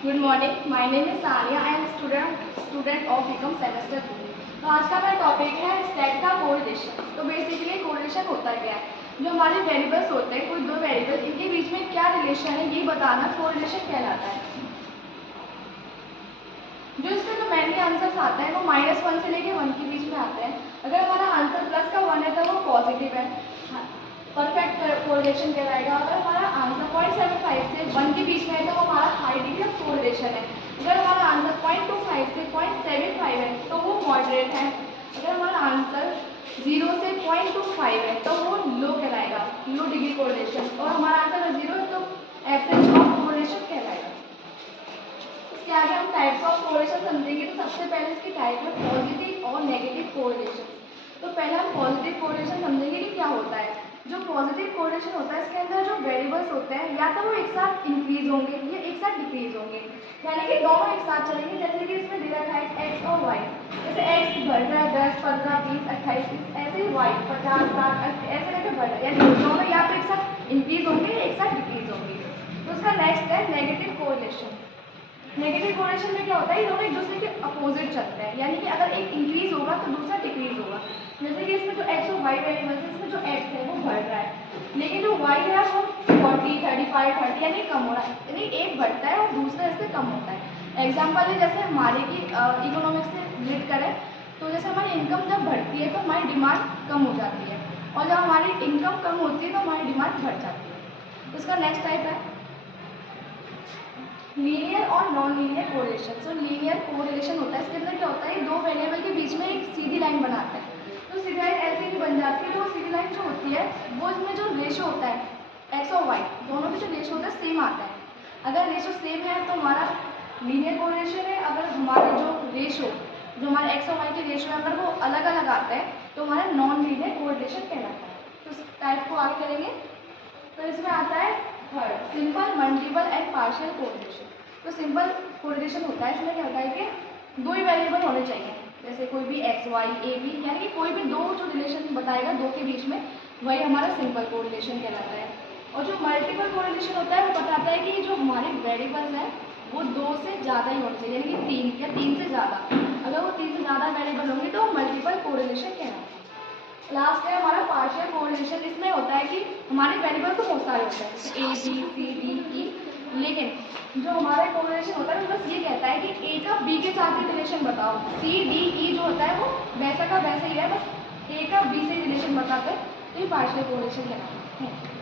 Good morning, my name is Sania. I am student of BCom semester 2। तो आज का मेरा टॉपिक है सेट का कोरिलेशन। तो बेसिकली कोरिलेशन होता क्या है? जो हमारे वेरिएबल्स होते हैं, कोई दो वेरिएबल, इनके बीच में क्या रिलेशन है ये बताना कोरिलेशन कहलाता है। जो इसका जो मेनली आंसर आता है वो -1 से लेके 1 के बीच में आते हैं। अगर हमारा आंसर प्लस का 1 है तो वो पॉजिटिव है, परफेक्ट कोरिलेशन कहलाएगा। अगर हमारा आंसर 0.75 से 1 के बीच में है तो वो हमारा हाई डिग्री ऑफ कोरिलेशन है। अगर हमारा आंसर 0.25 से 0.75 है तो वो मॉडरेट है। अगर हमारा आंसर 0 से 0.25 है तो वो लो कहलाएगा, लो डिग्री कोरिलेशन। और हमारा आंसर 0 है तो एवरेज ऑफ कोरिलेशन कहलाएगा। इसके आगे हम टाइप्स ऑफ कोरिलेशन समझेंगे। तो सबसे पहले इसकी टाइप है पॉजिटिव और नेगेटिव कोरिलेशन। तो पहले हम पॉजिटिव कोरिलेशन समझेंगे कि क्या होता है। जो पॉजिटिव कोरिलेशन होता है इसके अंदर जो वेरिएबल्स होते हैं या तो वो एक साथ इंक्रीज होंगे या एक साथ डिक्रीज होंगे, यानी कि दोनों एक साथ चलेंगे। जैसे कि इसमें दे रखा है एक्स और वाई, जैसे एक्स बढ़ रहा है 10, 15, 20, 28, ऐसे ही वाई 50, 60, 80 ऐसे करके बढ़ रहा है, यानी दोनों या तो एक साथ इंक्रीज होंगे या एक साथ डिक्रीज होंगे। तो उसका नेक्स्ट है नेगेटिव कोरिलेशन। नेगेटिव कोरिलेशन में क्या होता है, ये दोनों एक दूसरे के अपोजिट चलते हैं, यानी कि अगर एक इंक्रीज होगा तो दूसरा डिक्रीज होगा। जैसे कि इसमें जो एक्स और वाई वेरिएबल्स है, इसमें जो एक्स है वो बढ़ रहा है, लेकिन जो वाई है वो 40, 35, 30 यानी कम हो रहा है, यानी एक बढ़ता है और दूसरा इससे कम होता है। एग्जाम्पल है जैसे हमारे की इकोनॉमिक्स से रिलेट करें तो जैसे हमारी इनकम जब बढ़ती है तो हमारी डिमांड कम हो जाती है, और जब हमारी इनकम कम होती है तो हमारी डिमांड बढ़ जाती है। तो इसका नेक्स्ट टाइप है लीनियर और नॉन लीनियर कोरिलेशन। सो लीनियर कोरिलेशन होता है, इसके अंदर क्या होता है, दो वेरिएबल के बीच में एक सीधी लाइन बनाता है। तो सीधी लाइन ऐसे ही बन जाती है। वो सीधी लाइन जो होती है वो इसमें जो रेशो होता है एक्स और वाई दोनों में जो रेशो होता है सेम आता है। अगर रेशो सेम है तो हमारा लीनियर कोरिलेशन है। अगर हमारे जो रेशो जो हमारे एक्स और वाई के रेशो है अगर वो अलग अलग आता है तो हमारा नॉन लीनियर कोरिलेशन कहलाता है। तो इस टाइप को आगे करेंगे। तो इसमें आता है third simple, multiple and partial correlation. तो सिंपल कोरिलेशन होता है, इसमें क्या होता है कि दो ही वेरिएबल होने चाहिए, जैसे कोई भी एक्स वाई ए बी, यानी कि कोई भी दो जो रिलेशन बताएगा दो के बीच में, वही हमारा सिंपल कोरिलेशन कहलाता है। और जो मल्टीपल कोरिलेशन होता है वो बताता है कि जो हमारे वेरिएबल्स हैं वो दो से ज़्यादा ही होने चाहिए, यानी कि तीन या तीन से ज़्यादा। अगर वो तीन से ज़्यादा वेरिएबल होंगे तो मल्टीपल कोरिलेशन कहलाता है। लास्ट है हमारा पार्शियल कोरिलेशन। इसमें होता है कि हमारे वेरिएबल तो बहुत सारे होते हैं, A B C D E, लेकिन जो हमारा कोरिलेशन होता है वो बस ये कहता है कि ए का बी के साथ ही रिलेशन बताओ। सी डी ई जो होता है वो वैसा का वैसा ही है, बस ए का बी से रिलेशन बताते हैं। तो ये पार्शियल कोरिलेशन कहलाता है।